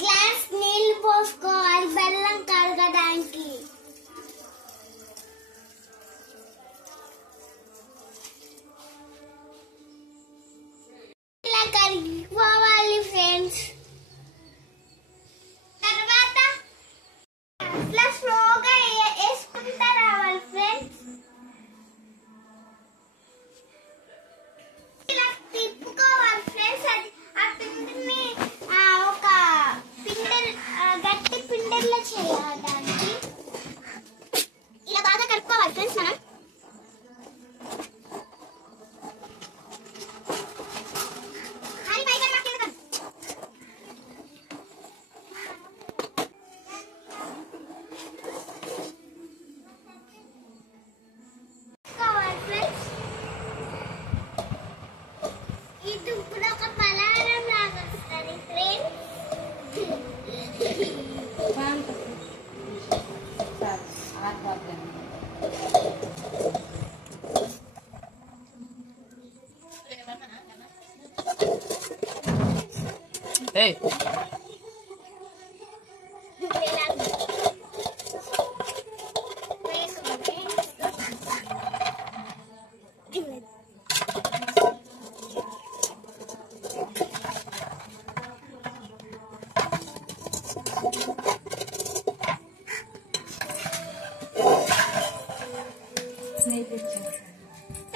Glass నీళ్లు పోసుకోవాలి బెల్లం కరగడానికి. ఇలా కరిగిపోవాలి ఫ్రెండ్స్. తర్వాత ఇట్లా స్లోగా వేసుకుంటా రావాలి ఫ్రెండ్స్. ఇలా తిప్పుకోవాలి ఫ్రెండ్స్. అది ఆ పిండిని ఒక పిండెల్ గట్టి పిండెల్లో చేయడానికి ఇలా బాగా కలుపుకోవాలి ఫ్రెండ్స్. మనం ఇది ఇప్పుడు ఒక పలారం లాగా వస్తుంది ఫ్రెండ్స్.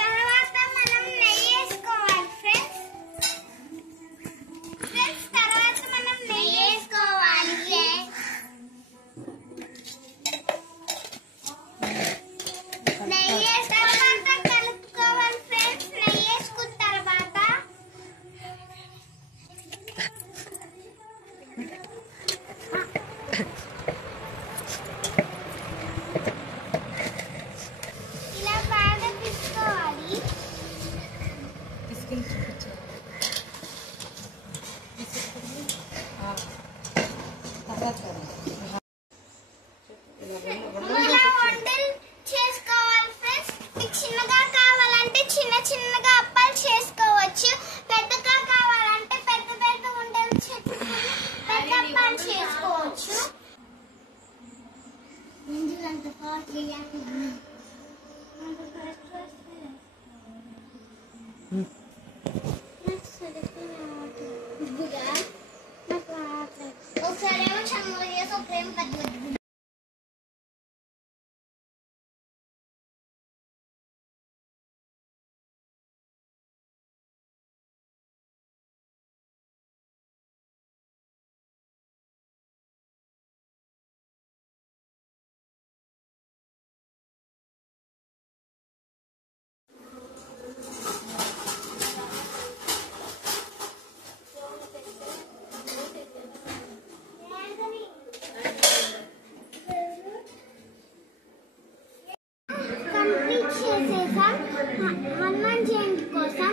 తర్వాత మనం నెయ్యి వేసుకోవాలి ఫ్రెండ్స్. తర్వాత మనం నెయ్యి వేసుకోవాలి. నెయ్యి వేసిన తర్వాత కలుపుకోవాలి ఫ్రెండ్స్. నెయ్యి వేసుకున్న తర్వాత ఇలా బాగా తీసుకోవాలి. ఇలా వంటలు చేసుకోవాలి ఫ్రెండ్స్. చిన్నగా కావాలంటే చిన్న చిన్నగా అప్పాలు చేసుకోవచ్చు. పెద్దగా కావాలంటే పెద్ద పెద్ద వంటలు చేసుకుని పెద్ద అప్పాలు చేసుకోవచ్చు. ఇందులంత కాస్ట్లీ ఒకసారేమో చమ్మలు చేసి ఒకరేమో పెద్ద కంప్లీట్ చేసేసాం. హనుమాన్ జయంతి కోసం